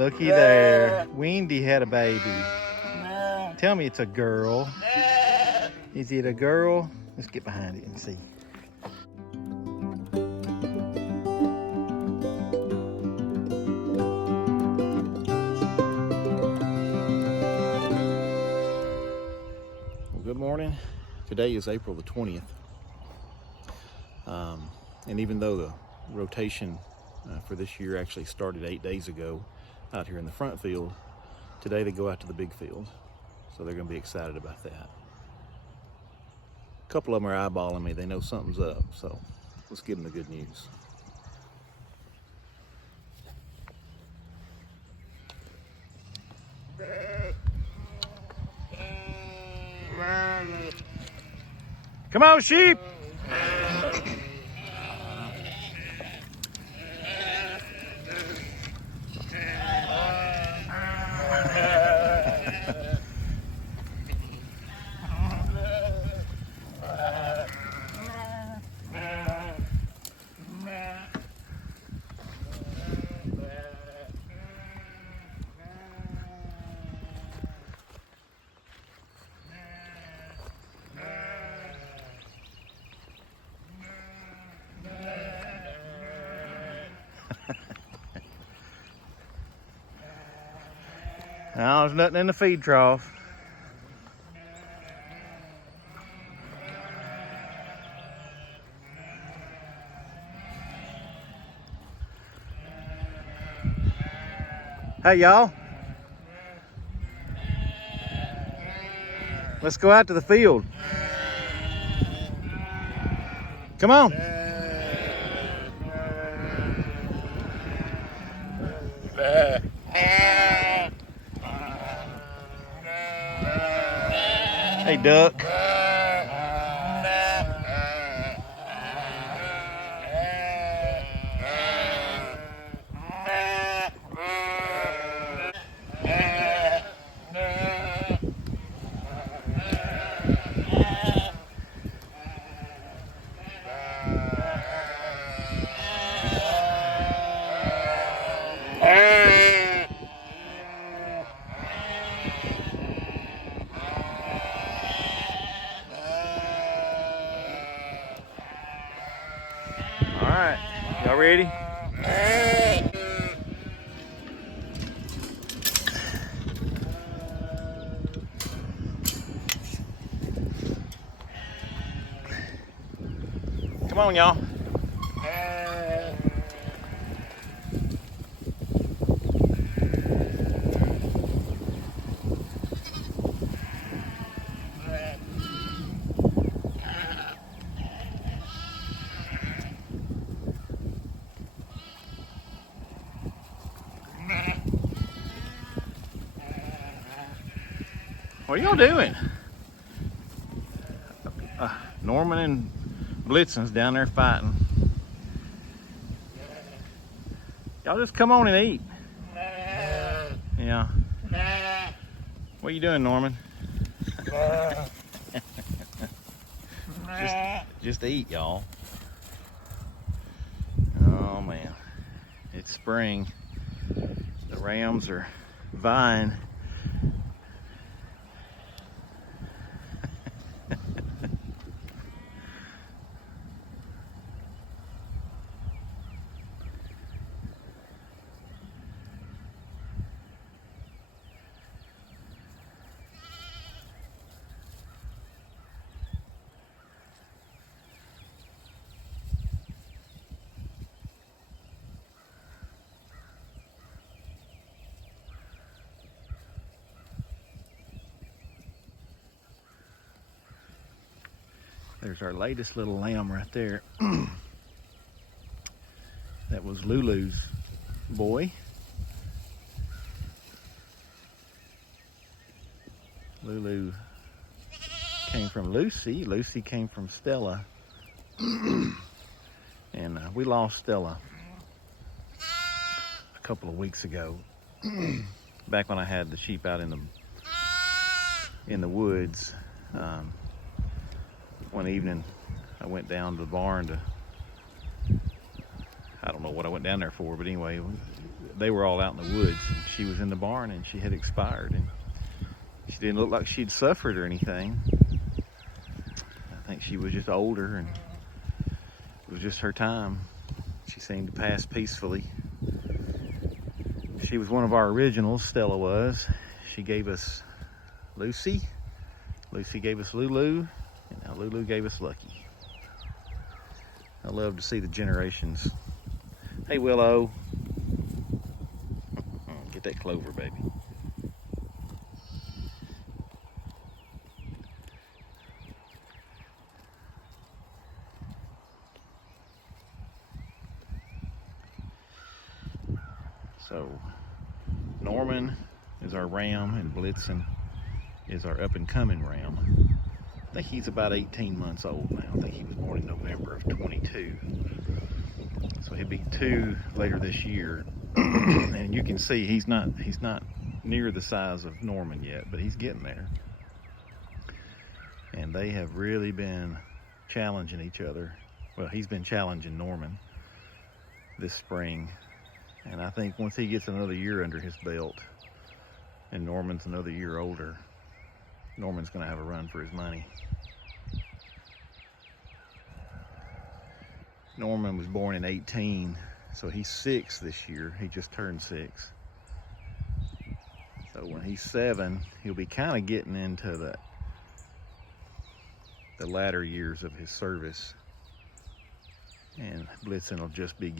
Looky there. Wendy had a baby. Tell me it's a girl. Is it a girl? Let's get behind it and see. Well, good morning. Today is April the 20th. And even though the rotation for this year actually started 8 days ago out here in the front field, today they go out to the big field. So they're going to be excited about that. A couple of them are eyeballing me. They know something's up. So let's give them the good news. Come on, sheep! Now, there's nothing in the feed trough. Hey, y'all. Let's go out to the field. Come on. Hey, duck. All right, y'all ready? Come on, y'all. What are y'all doing? Norman and Blitzen's down there fighting. Y'all just come on and eat. Yeah. What are you doing, Norman? just eat, y'all. Oh man, it's spring. The rams are vying. There's our latest little lamb right there. That was Lulu's boy. Lulu came from Lucy. Lucy came from Stella. And we lost Stella a couple of weeks ago. Back when I had the sheep out in the woods. One evening I went down to the barn to I don't know what I went down there for, but anyway, they were all out in the woods. And she was in the barn, and she had expired, and she didn't look like she'd suffered or anything. I think she was just older, and it was just her time. She seemed to pass peacefully. She was one of our originals, Stella was. She gave us Lucy. Lucy gave us Lulu, and now Lulu gave us Lucky. I love to see the generations. Hey, Willow. Get that clover, baby. So, Norman is our ram, and Blitzen is our up-and-coming ram. I think he's about 18 months old now. I think he was born in November of 22. So he'll be 2 later this year. And you can see he's not near the size of Norman yet, but he's getting there. And they have really been challenging each other. Well, he's been challenging Norman this spring. And I think once he gets another year under his belt and Norman's another year older, Norman's going to have a run for his money. Norman was born in 18, so he's 6 this year. He just turned 6. So when he's 7, he'll be kind of getting into the latter years of his service. And Blitzen will just be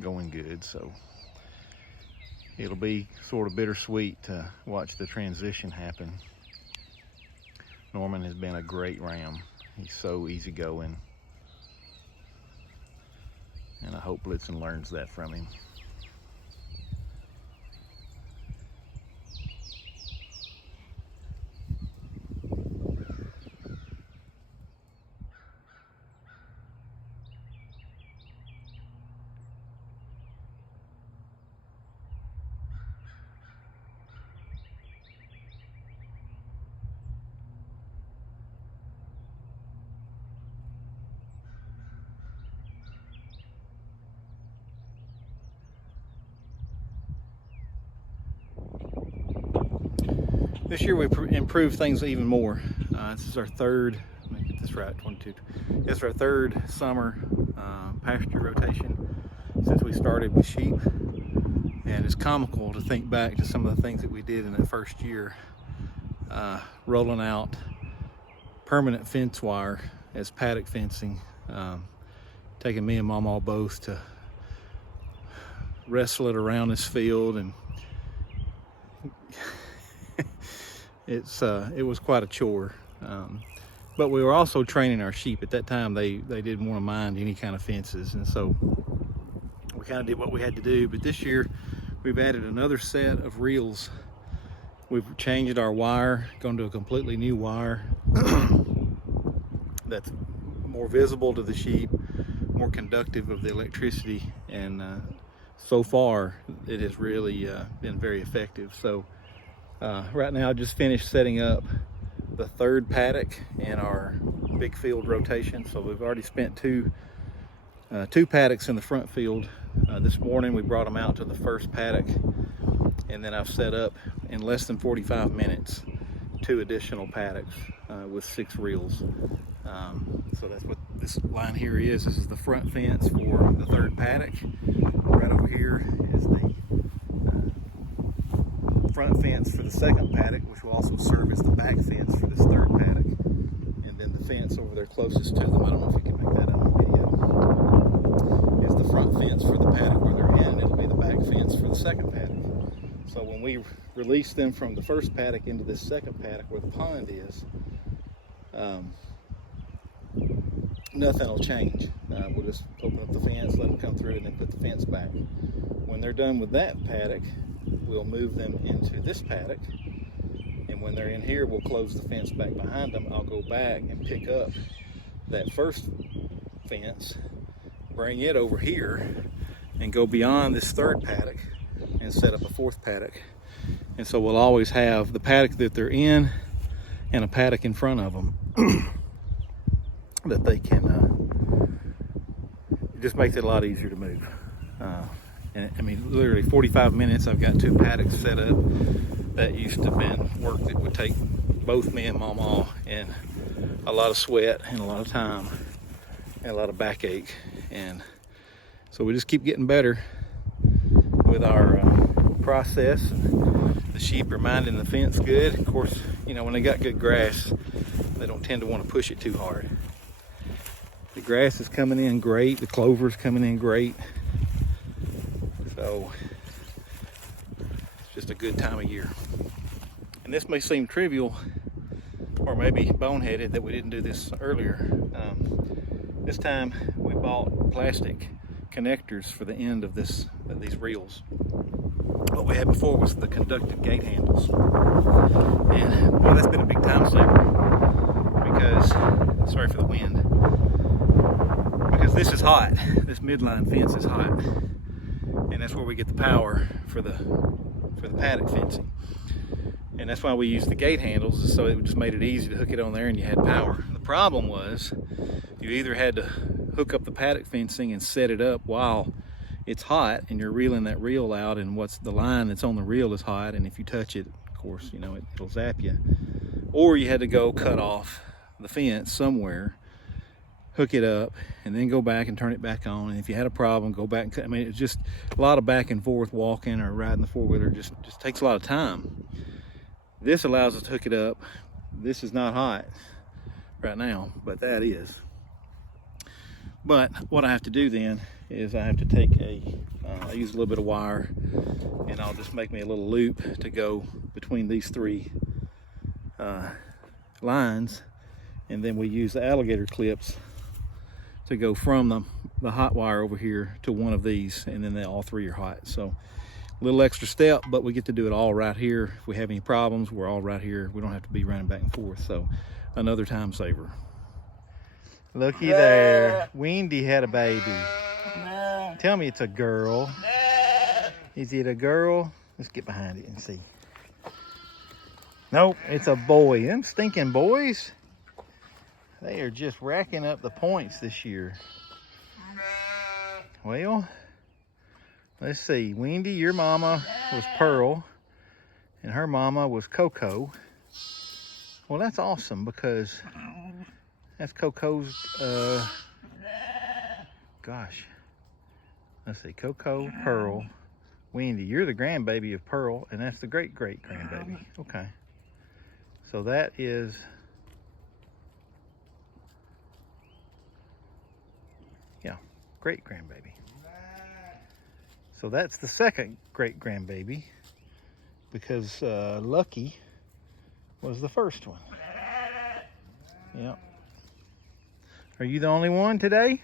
going good, so it'll be sort of bittersweet to watch the transition happen. Norman has been a great ram. He's so easygoing, and I hope Blitzen learns that from him. This year we improved things even more. This is our third, let me get this right, 22. This is our third summer pasture rotation since we started with sheep. And it's comical to think back to some of the things that we did in that first year. Rolling out permanent fence wire as paddock fencing. Taking me and Mama both to wrestle it around this field, and it was quite a chore. But we were also training our sheep. At that time, they didn't want to mind any kind of fences, and so we kind of did what we had to do. But this year, we've added another set of reels. We've changed our wire, gone to a completely new wire that's more visible to the sheep, more conductive of the electricity, and so far, it has really been very effective. So right now I just finished setting up the third paddock in our big field rotation. So we've already spent two paddocks in the front field. This morning we brought them out to the first paddock, and then I've set up in less than 45 minutes 2 additional paddocks with 6 reels. So that's what this line here is. This is the front fence for the third paddock. Right over here is the front fence for the second paddock, which will also serve as the back fence for this third paddock. And then the fence over there closest to them, I don't know if you can make that out on video, is the front fence for the paddock where they're in, and it'll be the back fence for the second paddock. So when we release them from the first paddock into this second paddock where the pond is, nothing will change. We'll just open up the fence, let them come through, and then put the fence back. When they're done with that paddock, we'll move them into this paddock, and when they're in here, we'll close the fence back behind them. I'll go back and pick up that first fence, bring it over here, and go beyond this third paddock and set up a fourth paddock. And so we'll always have the paddock that they're in and a paddock in front of them that they can, it just makes it a lot easier to move. And I mean, literally 45 minutes, I've got 2 paddocks set up. That used to have been work that would take both me and Mama, and a lot of sweat and a lot of time and a lot of backache. And so we just keep getting better with our process. The sheep are minding the fence good. Of course, you know, when they got good grass, they don't tend to want to push it too hard. The grass is coming in great. The clover's coming in great. So it's just a good time of year. And this may seem trivial or maybe boneheaded that we didn't do this earlier. This time we bought plastic connectors for the end of these reels. What we had before was the conductive gate handles. And boy, that's been a big time saver because, sorry for the wind, because this is hot. This midline fence is hot. And that's where we get the power for the paddock fencing. And that's why we use the gate handles, so it just made it easy to hook it on there and you had power. The problem was you either had to hook up the paddock fencing and set it up while it's hot and you're reeling that reel out, and what's the line that's on the reel is hot, and if you touch it, of course, you know, it'll zap you. Or you had to go cut off the fence somewhere, hook it up, and then go back and turn it back on. And if you had a problem, go back and cut. I mean, it's just a lot of back and forth walking or riding the four-wheeler. Just takes a lot of time. This allows us to hook it up. This is not hot right now, but that is. But what I have to do then is I have to take I use a little bit of wire, and I'll just make me a little loop to go between these 3 lines, and then we use the alligator clips to go from the hot wire over here to one of these, and then all 3 are hot. So a little extra step, but we get to do it all right here. If we have any problems, we're all right here. We don't have to be running back and forth. So another time saver. Looky there. Wendy had a baby. Tell me it's a girl. Is it a girl? Let's get behind it and see. Nope, it's a boy. Them stinking boys. They are just racking up the points this year. Well, let's see. Wendy, your mama was Pearl, and her mama was Coco. Well, that's awesome because that's Coco's, gosh. Let's see, Coco, Pearl, Wendy. You're the grandbaby of Pearl, and that's the great-great-grandbaby. Okay. So that is... yeah, great-grandbaby. So that's the second great-grandbaby because Lucky was the first one. Yep. Are you the only one today?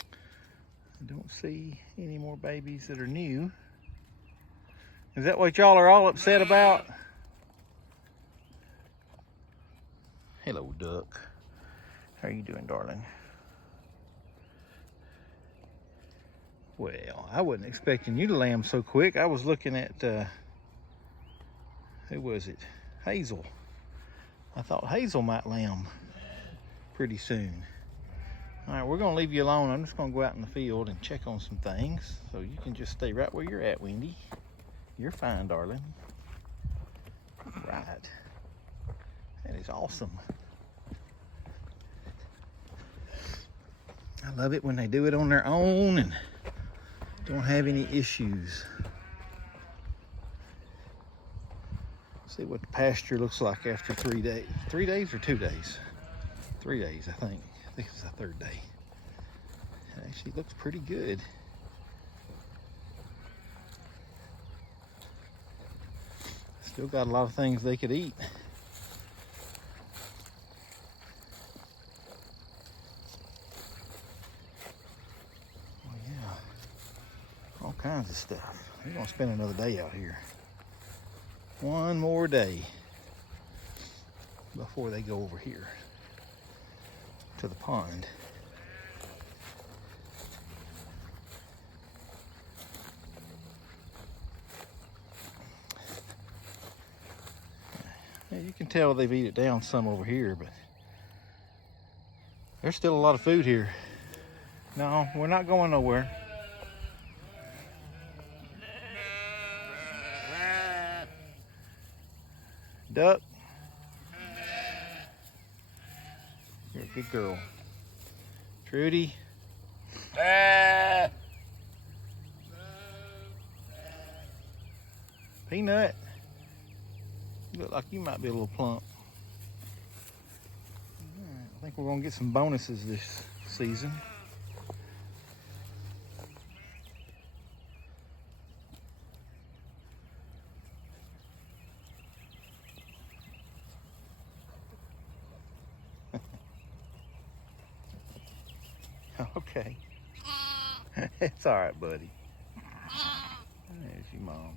I don't see any more babies that are new. Is that what y'all are all upset about? Hello, duck. How are you doing, darling? Well, I wasn't expecting you to lamb so quick. I was looking at, who was it? Hazel. I thought Hazel might lamb pretty soon. All right, we're gonna leave you alone. I'm just gonna go out in the field and check on some things. So you can just stay right where you're at, Wendy. You're fine, darling. Right. That is awesome. I love it when they do it on their own and don't have any issues. See what the pasture looks like after 3 days. 3 days or 2 days? 3 days, I think. I think it's the 3rd day. It actually looks pretty good. Still got a lot of things they could eat. Oh yeah, all kinds of stuff. We're gonna spend another day out here. One more day before they go over here to the pond. Yeah, you can tell they've eaten it down some over here, but there's still a lot of food here. No, we're not going nowhere. Duck. You're a good girl. Trudy. Peanut. You look like you might be a little plump. Right, I think we're gonna get some bonuses this season. Okay. It's all right, buddy. There's your mom.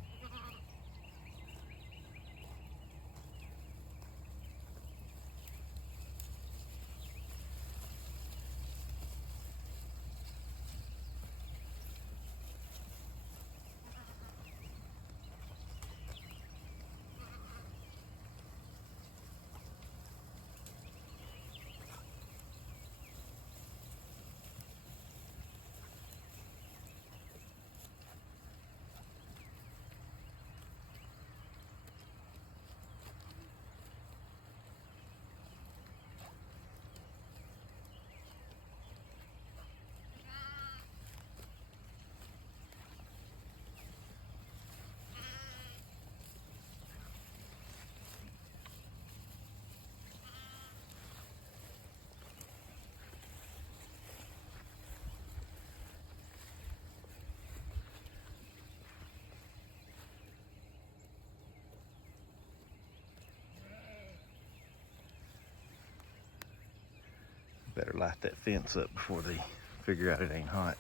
Better light that fence up before they figure out it ain't hot.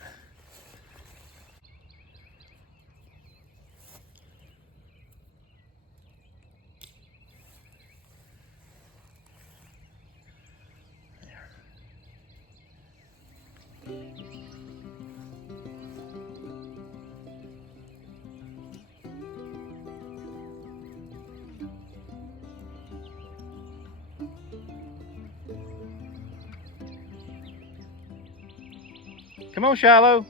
Come on, Shiloh.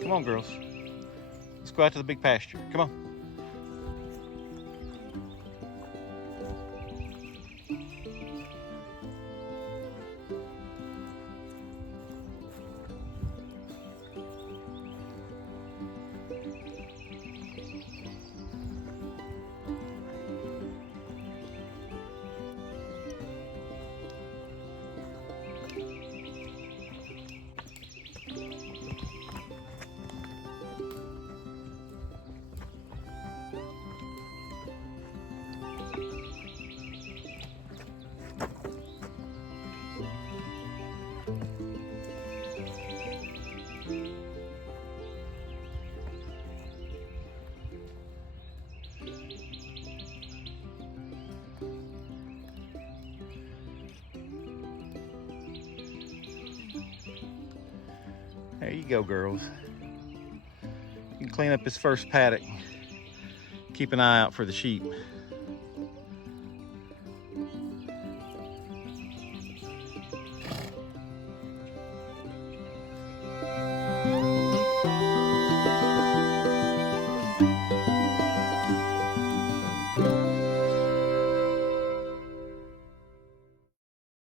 Come on, girls. Let's go out to the big pasture. Come on. There you go, girls. You can clean up this first paddock. Keep an eye out for the sheep.